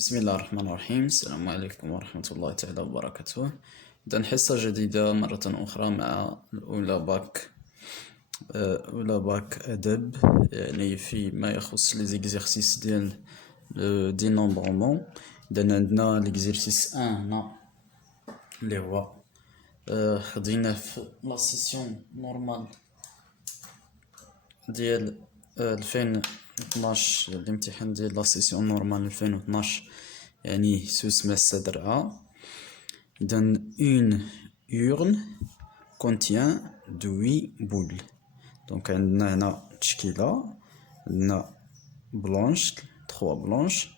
بسم الله الرحمن الرحيم. السلام عليكم ورحمة الله تعالى وبركاته. إذا حصة جديدة مرة أخرى مع أولى باك أدب، يعني فيما يخص لي زيكزيرسيس ديال دي نومبرمون. إذا عندنا ليكزيرسيس أن هنا اللي هو خديناه في لا سيسيون نورمال ديال 2012، الامتحان ديال لا سيسيون نورمال 2012، يعني سوس ماسة درعا. إذا اون urne contient de 8 boules. دونك عندنا هنا تشكيلة، عندنا بلونش 3 بلونش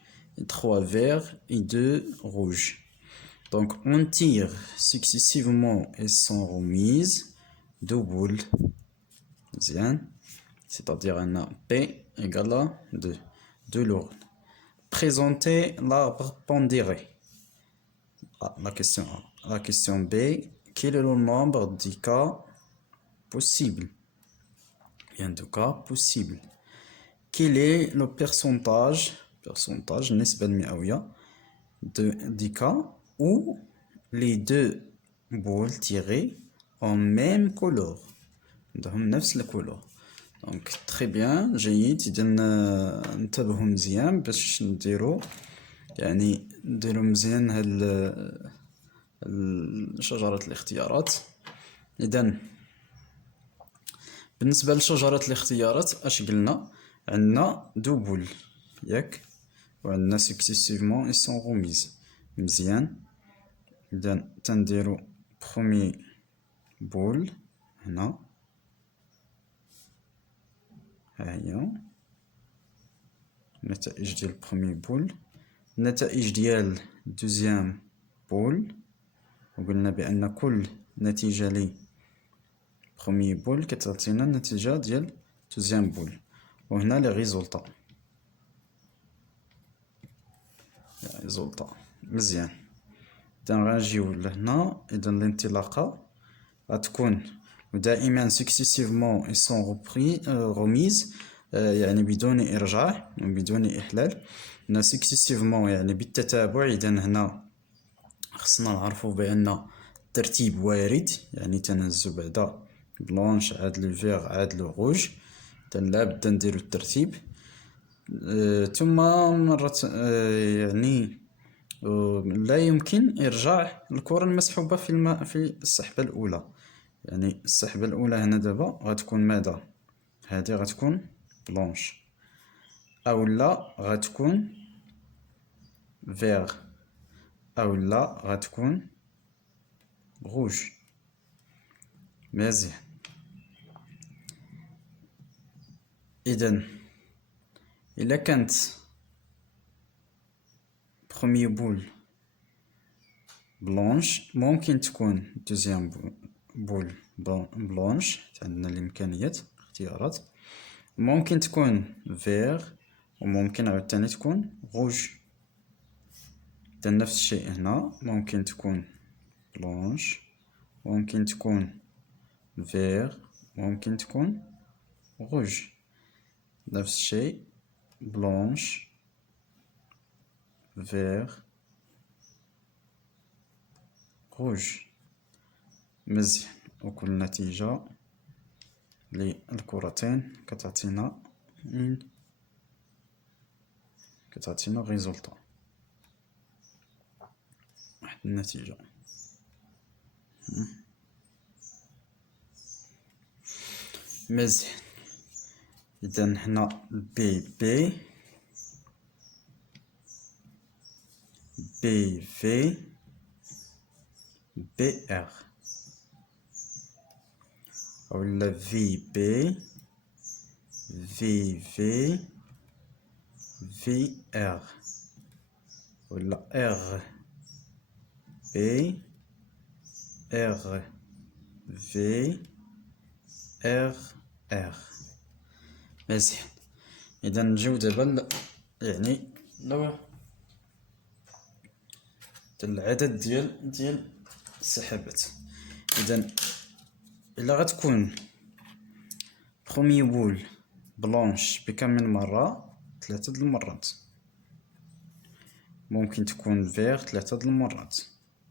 3 verts et 2 rouges. Donc on tire successivement et sans remise 2 boules. Bien. C'est-à-dire on a P égale à 2 de l'urne. Présenter l'arbre pondéré. La question A. La question B. Quel est le nombre de cas possibles? Bien de cas possibles. Quel est le pourcentage نسبة المئوية des cas où les deux boules tirées ont même couleur. عندهم نفس الكولور. دونك تري بيان، جيد. اذا انتبهوا مزيان باش نديرو مزيان هاد شجرة الاختيارات. اذا بالنسبة لشجرة الاختيارات اش قلنا؟ عندنا دو بول ياك، وعندنا سكسيسيفمون اي سون غوميز. مزيان. اذا تنديرو برومي بول هنا، ها هي النتائج ديال برومي بول. النتائج ديال دوزيام بول، وقلنا بأن كل نتيجة لي برومي بول كتعطينا النتيجة ديال دوزيام بول. وهنا لي ريزولطا. مزيان. إذا غنجيو لهنا. إذا الانطلاقة غتكون ودائما سكسيسيفمون اي سون روميز، يعني بدون إرجاع وبدون إحلال. هنا سكسيسيفمون يعني بالتتابع. إذا هنا خصنا نعرفو بأن الترتيب وارد، يعني تنهزو بعدا بلونش عاد لو فيغ عاد لو روج. إذا لابد نديرو الترتيب. ثم مرة يعني لا يمكن إرجاع الكرة المسحوبة في الماء في السحبة الأولى. يعني السحبة الأولى هنا دابا غتكون ماذا؟ هادي غتكون بلونش، أو لا غتكون فيغ، أو لا غتكون غوج. مزيان. إذا إلا كانت بروميي بول بلونش، ممكن تكون دوزيام بول بلونش. عندنا الإمكانيات اختيارات. ممكن تكون فيغ، وممكن عاوتاني تكون غوج. إذا نفس الشيء هنا، ممكن تكون بلونش، ممكن تكون فيغ، ممكن تكون غوج. نفس الشيء بلونش فيغ غوج. مزيان. وكل نتيجة للكرتين كتعطينا ريزولطا، واحد النتيجة. مزيان. إذا هنا بي في بي ار، ولا في ار، ولا ار ار. مزيان. إذا نجيو دابا يعني العدد ديال السحابات. إذا إلا غتكون بروميي بول بلونش بكم من مرة؟ 3 د المرات. ممكن تكون فيغ 3 د المرات،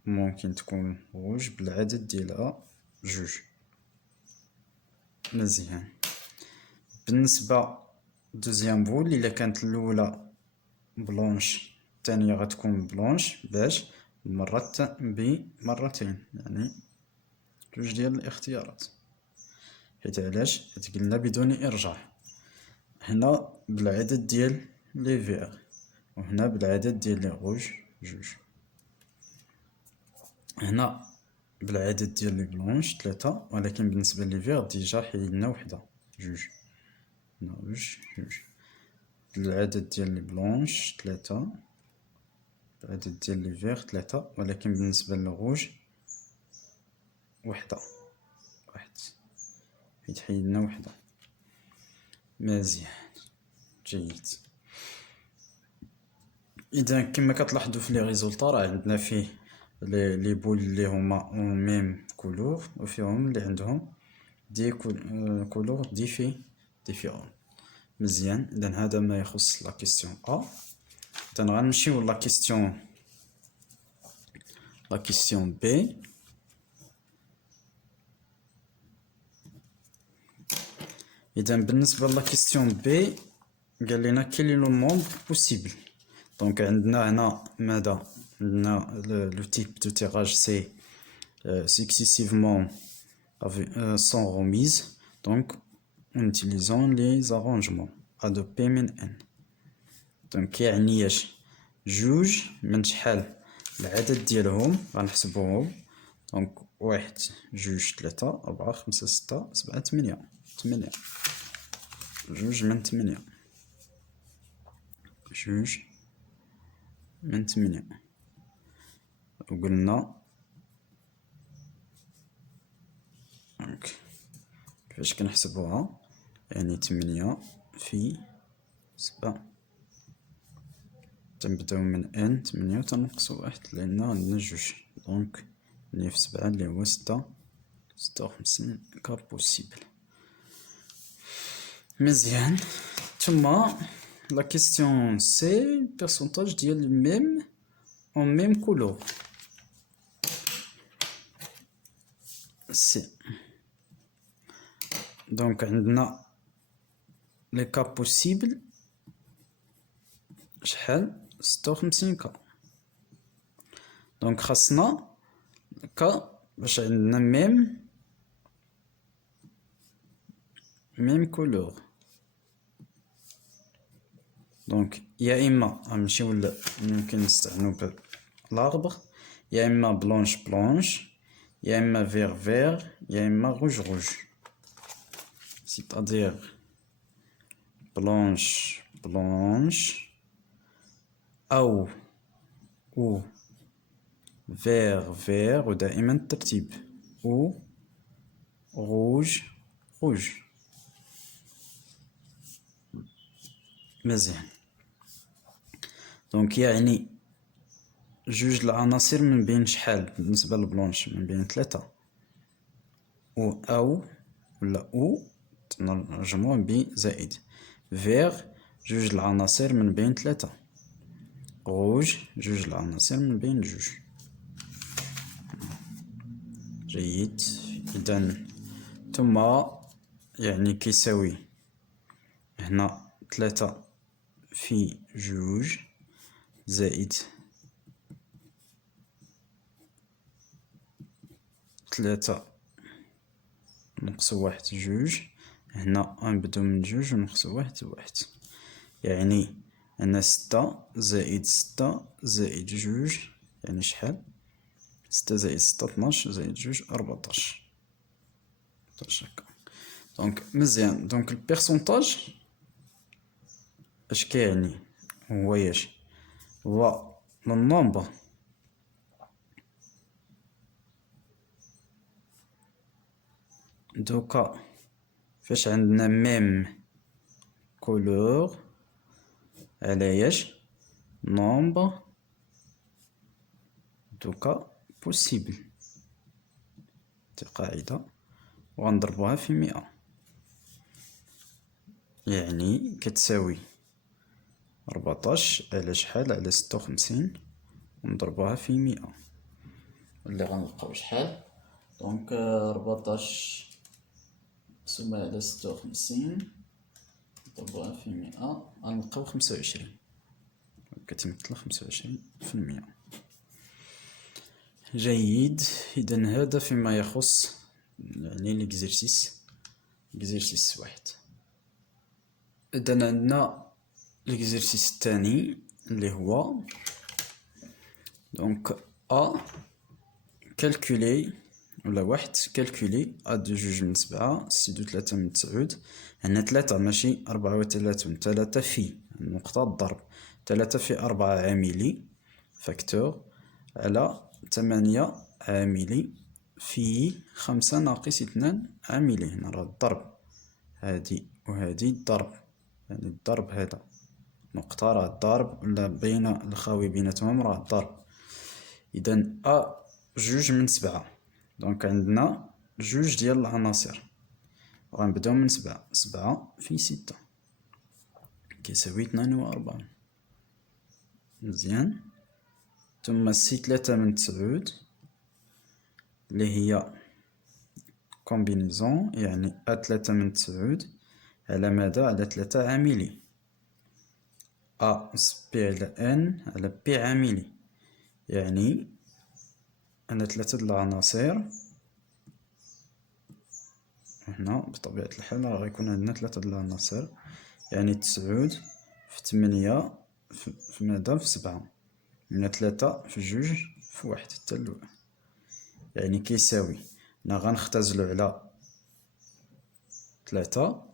ممكن تكون روج بالعدد ديالها جوج. مزيان. بالنسبة دوزيام بول، الا كانت الاولى بلونش الثانية غتكون بلونش باش بمرتين، يعني جوج ديال الاختيارات. حيت علاش؟ حيت قلنا بدون ارجاع. هنا بالعدد ديال لي فيغ وهنا بالعدد ديال لي روج جوج. هنا بالعدد ديال لي بلونش 3، ولكن بالنسبة لي فيغ ديجا حيدنا وحدة جوج. هنا جوج. بالعدد ديال لي بلونش 3، بالعدد ديال لي فيغ 3، ولكن بالنسبة للغوج وحدة، حيت حيدنا وحدة. مزيان، جيد. اذا كما كتلاحظوا في لي ريزولطا راه عندنا فيه لي بول اللي هما اون ميم كولور، وفيهم اللي عندهم دي كولور ديفيرون. مزيان. اذا هذا ما يخص لا كيسيون ا. اذا غنمشيو لا كيسيون بي. اذا بالنسبه لا كيسيون بي قال لنا كاين لو نومبر بوسيبل. دونك عندنا هنا ماذا؟ عندنا لو تيب دو تيراج سي successivement sans remise, donc en utilisant les arrangements adoptés من n. donc يعني جوج من شحال العدد ديالهم غنحسبوهم. دونك 1 2 3 4 5 6 7 8 جوج من 8 جوج من 8. وقلنا دونك كيفاش كنحسبوها؟ يعني 8 في 7، تنبداو من ان 8 وتنقصو 1 لان عندنا جوج. دونك 8 في 7 اللي هو 56 كا بوسيبل. مزيان. تما لا كيسيون سي بيرسونتاج ديال ميم اون ميم كولور سي. دونك عندنا لي كا بوسيبل شحال؟ 56 كا. دونك خاصنا كا باش عندنا ميم كولور. دونك يا اما غنمشيو ممكن نستعنو بالاربر، يا اما بلونش يا اما فيغ يا اما روج. سيتادير بلونش او فيغ ودائما الترتيب، او روج. مزيان. دونك يعني جوج العناصر من بين شحال بالنسبة للبلونش؟ من بين 3. او ولا تنجموه بزائد. فيغ جوج العناصر من بين 3. روج جوج العناصر من بين جوج. جيد. اذا ثم يعني كيساوي هنا 3 في جوج زائد 3 نقصو 1 جوج. هنا غنبداو من جوج ونقصو 1 يعني أنا 6 زائد 6 زائد جوج يعني شحال؟ 6 زائد 6 12 زائد جوج 14. هكا. دونك مزيان. دونك البيرسونتاج اش كيعني؟ هو هو من نومبر دوكا فاش عندنا ميم كولور على نومبر دوكا بوسيبل. دي قاعدة وغنضربوها في 100، يعني كتساوي 14 على شحال؟ على 56 ونضربوها في 100 اللي غنلقاو شحال. دونك 14 مقسومة على 56 نضربوها في 100 غنلقاو 25. كتمثل 25%. جيد. إذن هذا فيما يخص يعني ليكزيرسيس واحد. إذن عندنا ليكزيرسيس الثاني اللي هو دونك كالكولي ولا واحد كالكولي دو جوج من 7 زيدو 3 من 9. هنا 3 ماشي 34. 3 في نقطة الضرب 3 في 4 عاملي فاكتور على 8 عاملي في 5 ناقص 2 عاملي. هنا راه الضرب هادي وهادي الضرب، يعني الضرب هذا نقطة راه الضرب ولا بين الخاوي بيناتهم راه الضرب. إذن جوج من 7. دونك عندنا جوج ديال العناصر غنبداو من 7. 7 في 6 كيساوي 42. مزيان. ثم سي 3 من 9 اللي هي كومبينيزون، يعني 3 من 9 على ماذا؟ على 3 عاملي. بي على ان على بي عاملي، يعني أنا 3 د العناصر هنا بطبيعة الحال راه غيكون عندنا 3 د العناصر، يعني 9 في 8 في ماذا؟ في 7 من 3 في 2 في 1 حتى الأولى، يعني كيساوي. هنا غنختزلو على 3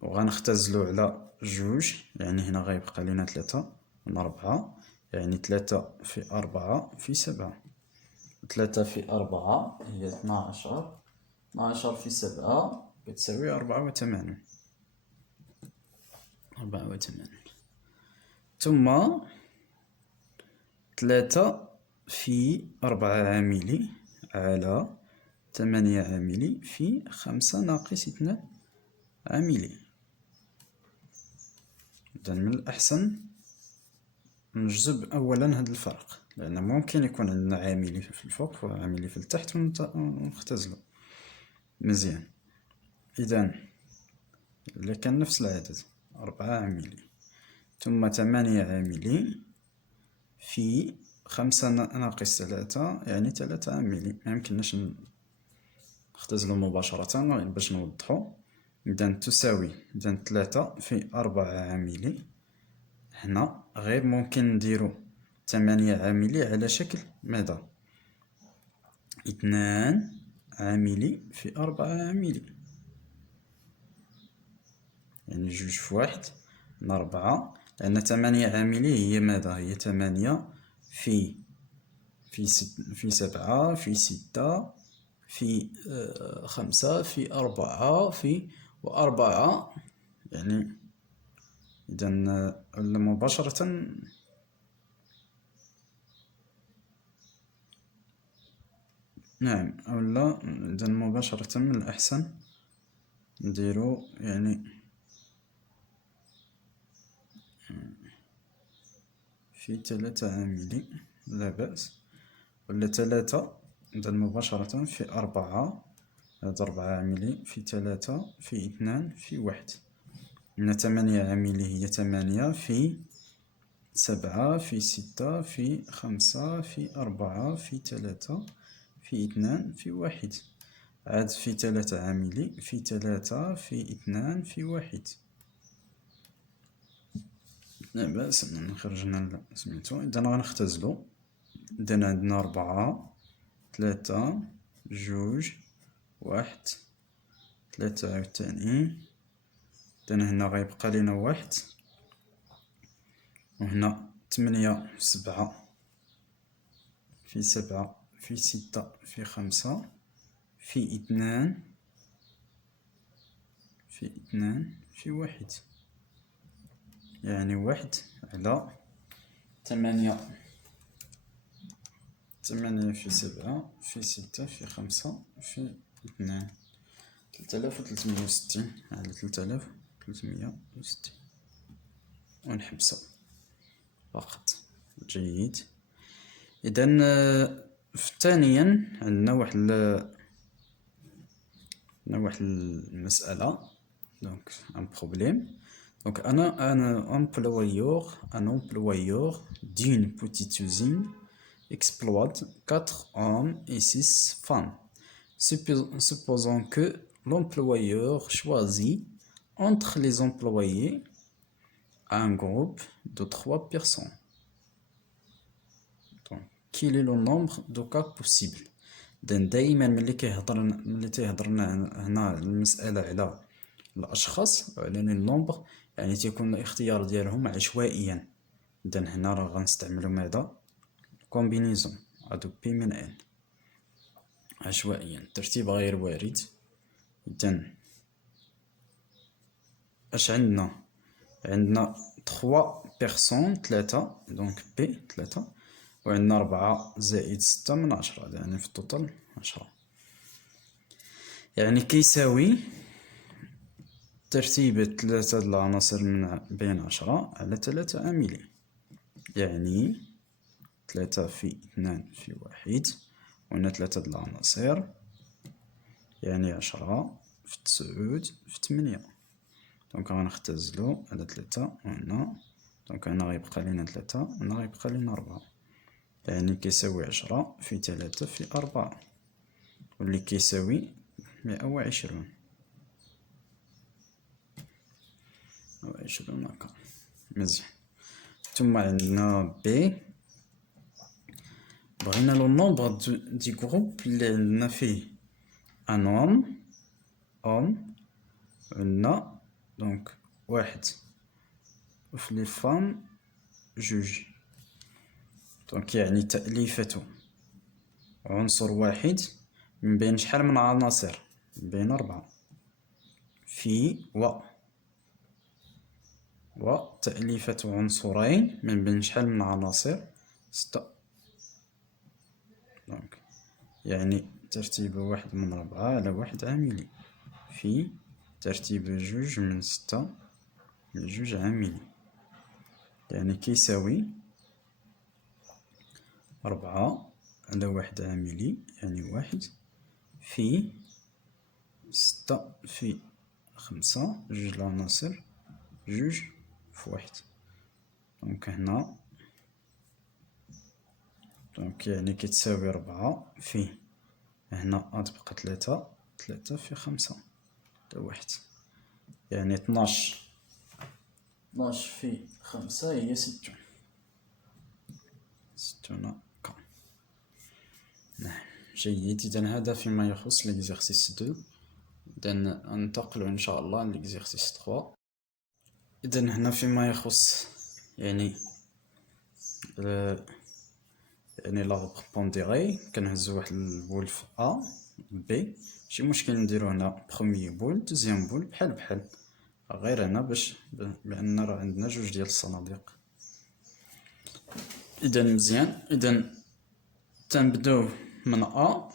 وغنختزلو على 2، يعني هنا غيبقى لينا 3 من 4، يعني 3 في 4 في 7. 3 في 4 هي 12. 12 في 7 كتساوي 84. ثم 3 في 4 عاملي على 8 عاملي في 5 ناقص 2 عاملي. إذن من الأحسن نجذب أولا هذا الفرق، لأن ممكن يكون عندنا عاملي في الفوق وعاملي في التحت ونختزلو. مزيان. إذن إلا كان نفس العدد 4 عاملي ثم 8 عاملي في 5 ناقص 3 يعني 3 عاملي، ميمكنناش نختزلو مباشرة باش نوضحو. إذن تساوي 3 في 4 عاملي. هنا غير ممكن نديرو 8 عاملي على شكل ماذا؟ 2 عاملي في 4 عاملي، يعني 2 في 1 من 4، لأن 8 عاملي هي ماذا؟ هي 8 في 7 في 6 في 5 في 4 في 4، يعني إذن مباشرة نعم أولا. إذن مباشرة من الأحسن نديرو يعني في 3 عاملي لا بأس، ولا 3. إذن مباشرة في 4 هذا 4 عاملي في 3 في 2 في 1. من 8 عاملي هي 8 في 7 في 6 في 5 في 4 في 3 في 2 في 1. عاد في 3 عاملي في 3 في 2 في 1. لا بأس خرجنا سميتو. إذن غنختزلو. إذن عندنا 4 3 2 1 3 عاوتاني. إذن هنا غيبقى لينا 1، وهنا 8 في 7 في 7 في 6 في 5 في 2 في 1، يعني 1 على 8 في 7 في 6 في 5 في 2 3360 على 3360 ونحبسو. فقط. جيد. إذن ثانيا عندنا واحد المسألة، دونك ان بروبليم. دونك un employeur d'une petite usine exploite 4 hommes et 6 femmes. Supposons que l'employeur choisit entre les employés un groupe de 3 personnes. Donc, quel est le nombre de cas possibles؟ دائما ملي تيهضرنا هنا المسألة على الأشخاص وعلى النومبر، يعني تيكون الاختيار ديالهم عشوائيا. إذن هنا راه غنستعملو ماذا؟ كومبينيزون، هادو بي من ان، عشوائيا، ترتيب غير وارد. إذن اش عندنا 3 بيرسون، 3، دونك بي 3، وعندنا 4 زائد 6 من 10، يعني في التوتال 10. يعني كيساوي ترتيب 3 العناصر من بين 10 على 3 عاملين، يعني 3 في 2 في 1، وهنا 3 العناصر، يعني 10 في 9 في 8. دونك غنختزلو على 3 وهنا، دونك هنا غيبقى لينا 3 وهنا غيبقى لينا 4، يعني كيساوي 10 في 3 في 4، واللي كيساوي 120. 120 هكا. مزيان. ثم عندنا بي، بغينا لو نومبر دي جروب اللي عندنا فيه ان اوم، عندنا دونك 1، وفي لي فام 2. دونك يعني تأليفة عنصر واحد من بين شحال من عناصر؟ من بين 4. في وتأليفة عنصرين من بين شحال من عناصر؟ 6. دونك يعني ترتيب 1 من 4 على 1 عاملي، في ترتيب 2 من 6 على 2 عاملي، يعني كيساوي 4 على 1 عاملي، يعني 1، في 6 في 5، 2 العناصر، 2 في 1. دونك هنا دونك يعني كتساوي 4 في، هنا غتبقى 3 في 5 على 1، يعني 12 في 5 هي 60 كا. نعم، جيد. إذن هذا فيما يخص ليكزارسيس 2. إذن ننتقل إن شاء الله ليكزارسيس 3. إذن هنا فيما يخص يعني لا بونديغي، كنهزو واحد البول في ا بي، ماشي مشكل نديرو هنا بخوميي بول دوزيام بول بحال غير هنا باش بان راه عندنا 2 ديال الصناديق. إذن مزيان. إذن تنبداو من ا،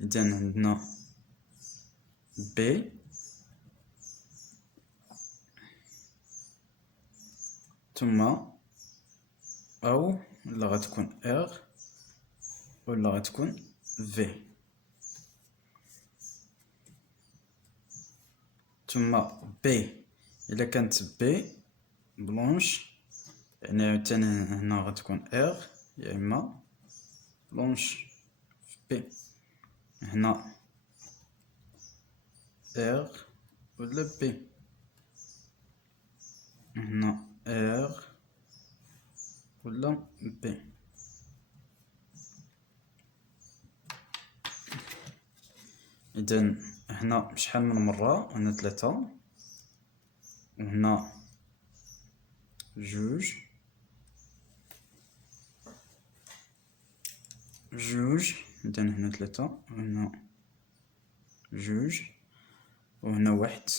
إذن عندنا بي، ثم او ولا غتكون ار ولا غتكون في، ثم بي الا كانت بي بلونش، يعني عاوتاني هنا غتكون ار يا اما بلونش في بي، هنا ار ولا بي، هنا ار ولا بي. إذن هنا شحال من مرة؟ هنا 3، وهنا 2، إذن هنا 3 وهنا 2 وهنا 1.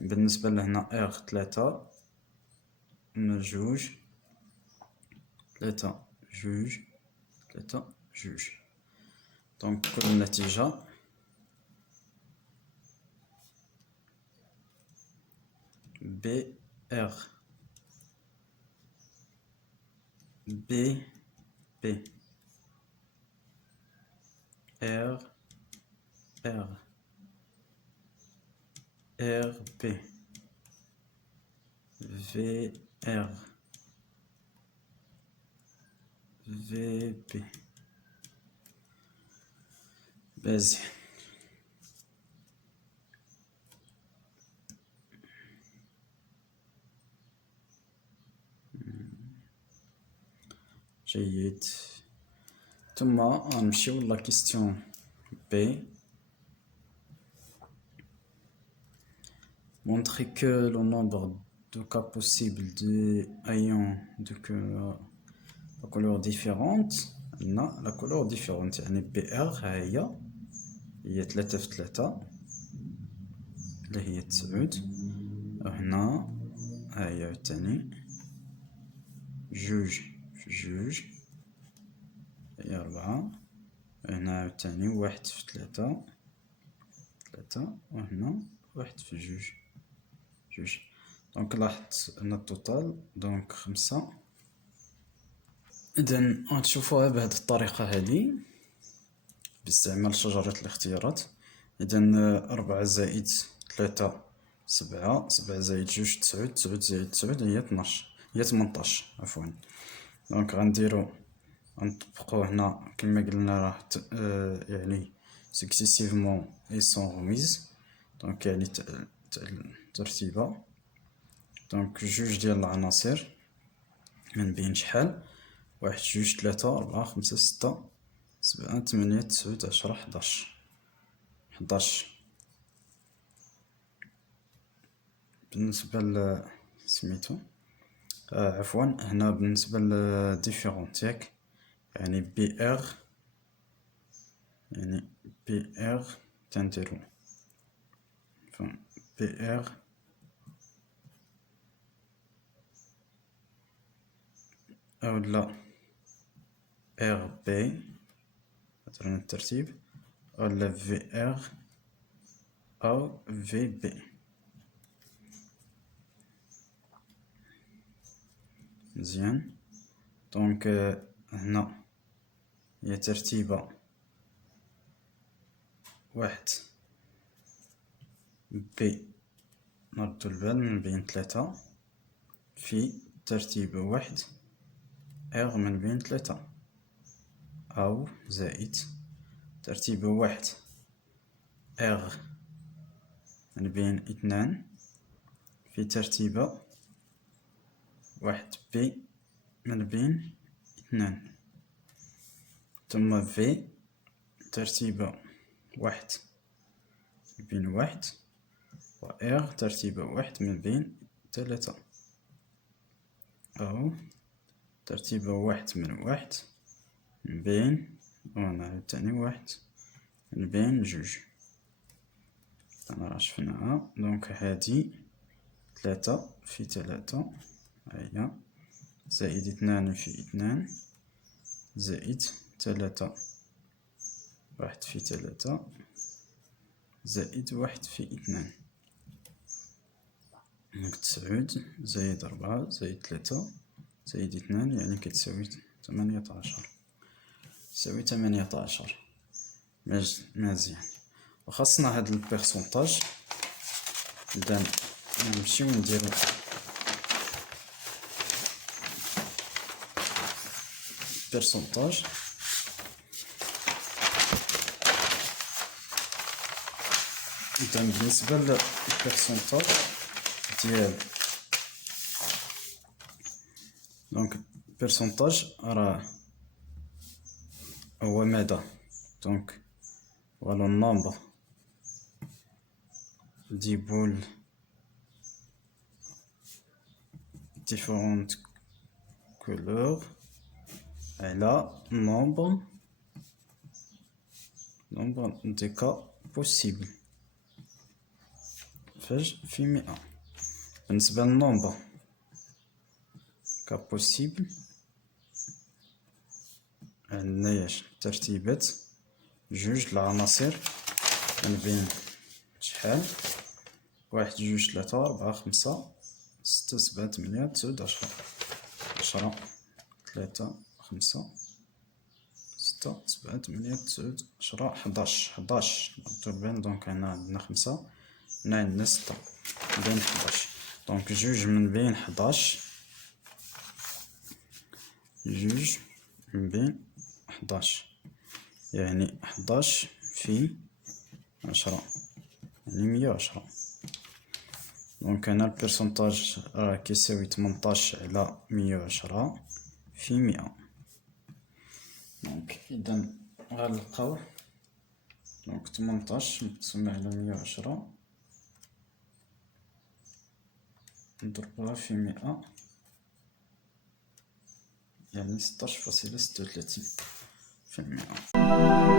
بالنسبة لهنا ار 3، هنا 2، 3 2 3 2. دونك كل النتيجة BR B B R R RB VR VB. مزيان. جيد. ثم غنمشيو لا كيستيون B. Montrer que le nombre de cas possibles ayant la couleur différente. La couleur différente يعني BR هي 3 في 3 اللي هي 9. هنا هي عاوتاني 2 في 2 هي 4. هنا عاوتاني 1 في 3 وهنا 1 في 2. دونك لاحظت ان التوتال دونك 5. اذا غتشوفوها بهذه الطريقه هذه باستعمال شجره الاختيارات. اذا 4 زائد 3 7 7 زائد 2 9 9 زائد 9 هي 12 هي 18 عفوا. دونك غنطبقو هنا كما قلنا راه يعني سكسيسيفمون اي سون غوميز. دونك يعني ترتيبه. دونك 2 ديال العناصر من بين شحال 1 2 3 4 5 6 7 8 9 10 11. بالنسبه سميتو عفوا هنا بالنسبه لديفيرونت ياك يعني بي ار تنديرو بي ار اولا ار بي مثلا الترتيب ولا في ار او في بي. مزيان. دونك هنا هي ترتيبة 1 بي نردو البال من بين 3 في ترتيبة 1 ار من بين 3 أو زائد ترتيبة 1 ار من بين 2 في ترتيبة 1 بي من بين 2. ثم في ترتيبة 1 من بين 1 و ار ترتيبة 1 من بين 3 أو ترتيبة 1 من 1 من بين وهنا عاوتاني 1 من بين 2. أنا راه شفناها. دونك هادي 3 في 3 هي زائد 2 في 2 زائد 3 1 في 3 زائد 1 في 2. دونك 9 زائد 4 زائد 3 زائد 2 يعني كتساوي 18. تساوي 18. مزيان. وخاصنا هاد البيرسونتاج. إذا نمشيو نديرو بيرسونتاج. إذا بالنسبة للبيرسونتاج ديال دونك البيرسونتاج راه هو ماذا؟ دونك هو لو نومبر دي بول différentes couleurs على nombre de cas possibles في 100. بالنسبة للنومبر cas possible عندنا ترتيبات 2 العناصر من بين شحال 1 2 3 4 5 6 7 8 9 10 10 3 5 6 7 8 9 10 11 نضرب دونك هنا عندنا 5 هنا عندنا 6 بين 11 دونك جوج من بين 11 جوج من بين 11 يعني 11 في 10 يعني 110 دونك هنا البرسنتاج راه كيساوي 18 على 110 في 100 دونك إذا غنلقاو دونك 18 مقسومة على 110 نضربوها في 100 يعني 16.36 في المئة.